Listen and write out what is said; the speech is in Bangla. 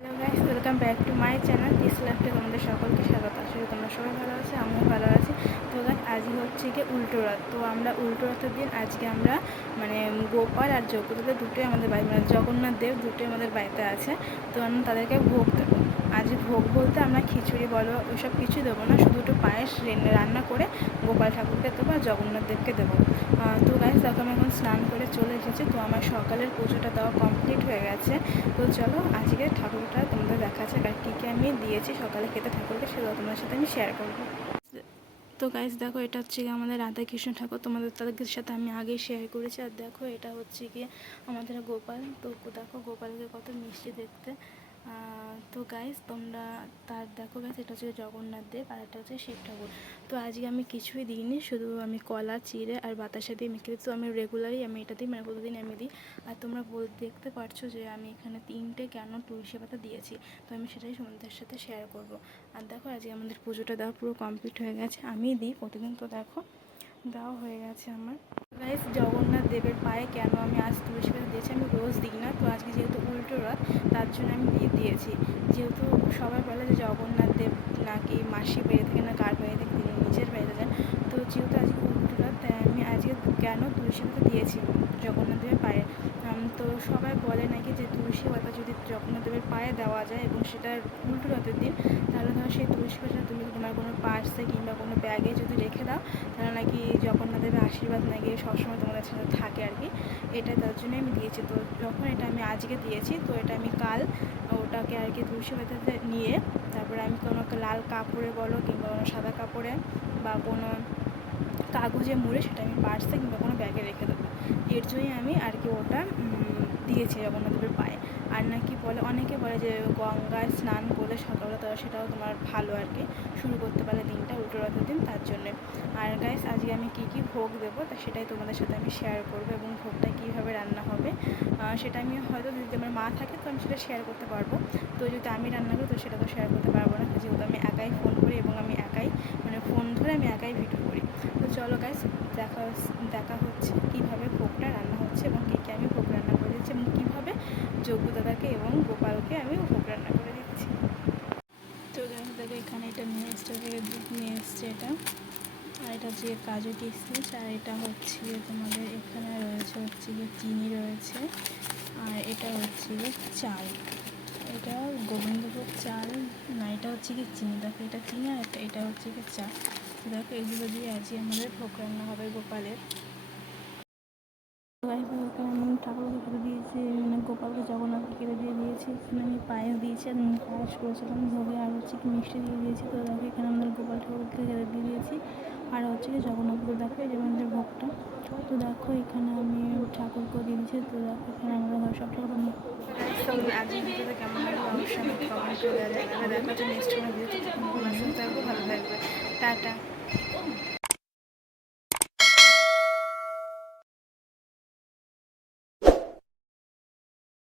Hello guys welcome back to my channel this লাইফে তোমাদের সকলকে স্বাগত। আসলে তোমরা সবাই ভালো আছে, আমিও ভালো আছি। তো গাছ আজ হচ্ছে গিয়ে উল্টো রাত তো আমরা উল্টো রাতের দিন আজকে আমরা মানে গোপাল আর জগন্নাথ দুটোই আমাদের বাড়ি মানে জগন্নাথ দেব দুটোই আমাদের বাড়িতে আছে। তো আমরা তাদেরকে ভোগ দেবো। আজ ভোগ বলতে আমরা খিচুড়ি বলো, ওইসব কিছু দেবো না, শুধু একটু পায়েস রান্না করে গোপাল ঠাকুরকে দেবো আর জগন্নাথ দেবকে দেবো তো গাইস দেখো আমি এখন স্নান করে চলে এসেছি, তো আমার সকালের পুজোটা দেওয়া কমপ্লিট হয়ে গেছে। তো চলো আজকে ঠাকুরটা তোমাদের দেখাচ্ছে, আর কী কী আমি দিয়েছি সকালে খেতে ঠাকুরকে সেগুলো তোমাদের সাথে আমি শেয়ার করব। তো গাইস দেখো এটা হচ্ছে গিয়ে আমাদের রাধাকৃষ্ণ ঠাকুর, তোমাদের তাদের সাথে আমি আগেই শেয়ার করেছি, আর দেখো এটা হচ্ছে গিয়ে আমাদের গোপাল। তো দেখো গোপালকে কত মিষ্টি দেখতে। তো গাইস তোমরা তার, দেখো গাইস এটা হচ্ছে জগন্নাথ দেব আর এটা হচ্ছে শিব ঠাকুর। তো আজকে আমি কিছুই দিইনি, শুধু আমি কলা, চিড়ে আর বাতাসা দিয়ে মেখে তো আমি রেগুলারই আমি এটা দিই মানে প্রতিদিন আমি দিই। আর তোমরা বল- দেখতে পারছ যে আমি এখানে তিনটে কেন তুলসী পাতা দিয়েছি। তো আমি সেটাই তোমাদের সাথে শেয়ার করব। আর দেখো আজকে আমাদের পুজোটা দেওয়া পুরো কমপ্লিট হয়ে গেছে। আমি দিই প্রতিদিন তো দেখো, দেওয়া হয়ে গেছে আমার। গাইস জগন্নাথ দেবের পায়ে কেন আমি আজ তুলসী পাতা দিয়েছি আমি রোজ দিই না। তো আজকে যেহেতু তার জন্য আমি দিয়ে দিয়েছি। যেহেতু সবাই বলে যে জগন্নাথ দেব নাকি মাসি বাড়ি থাকে না কার বাড়ি থেকে তিনি নিজের বাড়িতে যান। তো যেহেতু আজকে উল্টো রাত তাই আমি আজকে কেন তুলসী পাতা দিয়েছি জগন্নাথ দেবের পায়ে? তো সবাই বলে নাকি যে তুলসী পাতা যদি জগন্নাথ দেবের পায়ে দেওয়া যায় এবং সেটা উল্টো রাতের দিন তাহলে ধর সেই তুলসী পাতা তোমার কোনো পার্সে কিংবা কোনো ব্যাগে যদি রেখে দাও, তাহলে নাকি জগন্নাথ দেবের আশীর্বাদ নাকি সবসময় তোমাদের সাথে থাকে আর কি। এটা তার জন্য আমি দিয়েছি। তো যখন এটা আমি আজকে দিয়েছি, তো এটা আমি কাল ওটাকে আর কি তুলসী পাতাতে নিয়ে, তারপরে আমি কোনো লাল কাপড়ে বলো কিংবা কোনো সাদা কাপড়ে বা কোনো কাগজে মুড়ে সেটা আমি পার্সে কিংবা কোনো ব্যাগে রেখে দেবো। এর জন্যই আমি আর কি ওটা দিয়েছি জগন্নাথদেবের পায়ে। আর নাকি বলে, অনেকে বলে যে গঙ্গায় স্নান করলে সকালবেলা তারা সেটাও তোমার ভালো আর কি। শুরু করতে পারলে দিনটা উল্টো রথের দিন, তার জন্যে। আর গাইস আজকে আমি কী কী ভোগ দেবো তা সেটাই তোমাদের সাথে আমি শেয়ার করব এবং ভোগটা কীভাবে রান্না হবে। সেটা আমি হয়তো যদি আমার মা থাকে তো আমি সেটা শেয়ার করতে পারব। তো যদি আমি রান্না করি তো সেটা তো শেয়ার করতে পারব না। যেহেতু আমি একাই ফোন করি এবং আমি একাই মানে ফোন ধরে আমি একাই ভিডিও করি। তো চলো গাইস দেখা দেখা হচ্ছে কীভাবে ভোগটা রান্না হচ্ছে এবং কী কী আমি ভোগ রান্না করে দিচ্ছি এবং কীভাবে যোগ্যদাদাকে এবং গোপালকে আমি ভোগ রান্না করে দিচ্ছি। তো দেখো এখানে এটা নিয়ে এসছে থেকে দুধ নিয়ে এসছে এটা। আর এটা হচ্ছে কাজু কিশমিশ, আর এটা হচ্ছে তোমাদের এখানে রয়েছে হচ্ছে গিয়ে চিনি রয়েছে, আর এটা হচ্ছে চাল। এটা গোবিন্দভোগ চাল, না, এটা হচ্ছে কি চিনি। দেখো, এটা চিনি আর এটা- এটা হচ্ছে কি চাল। দেখো, এগুলো দিয়ে আজকে আমাদের ভোগ রান্না হবে গোপালের গাইস দেখো এখানে আমি ঠাকুরকে কেটে দিয়েছি মানে গোপালকে জগন্নাথকে কেটে দিয়ে দিয়েছি। এখানে আমি পায়েস দিয়েছি আর পায়েস করেছিলাম ভোগে আর হচ্ছে কি মিষ্টি দিয়ে দিয়েছি। তো দেখো এখানে আমাদের গোপাল ঠাকুরকে কেটে দিয়ে দিয়েছি। আর হচ্ছে কি জগন্নাথকে দেখো এই যে আমাদের ভোগটা। তো দেখো এখানে আমি ঠাকুরকে দিয়ে দিয়েছি। তো দেখো এখানে আমাদের ঘর সব ঠাকুর আমি কেমন ভালো টাটা।